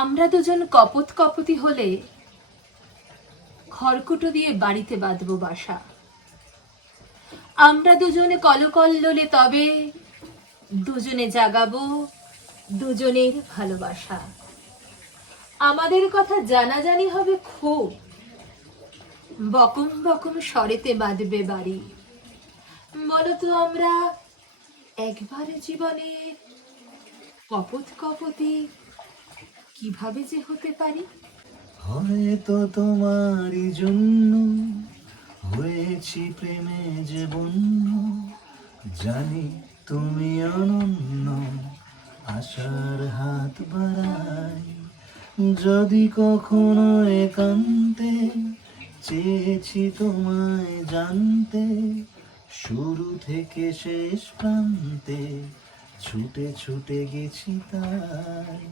আমরা দুজন কপত কপতি হলে খড়কুটো দিয়ে বাড়িতে বাঁধবো বাসা। আমরা দুজনে কলকল্লোলে তবে দুজনে জাগাবো দুজনের ভালোবাসা। আমাদের কথা জানাজানি হবে খুব, বকম বকম স্বরেতে বাঁধবে বাড়ি। বলতো আমরা একবার জীবনে কপত কপতি কিভাবে যে হতে পারি। হয়তো তোমারই জন্য হয়েছি প্রেমে যে বন্য, জানি তুমি অনন্য, আশার হাত বাড়াই। যদি কখনো একান্তে চেয়েছি তোমায় জানতে, শুরু থেকে শেষ প্রান্তে ছুটে ছুটে গেছি তাই।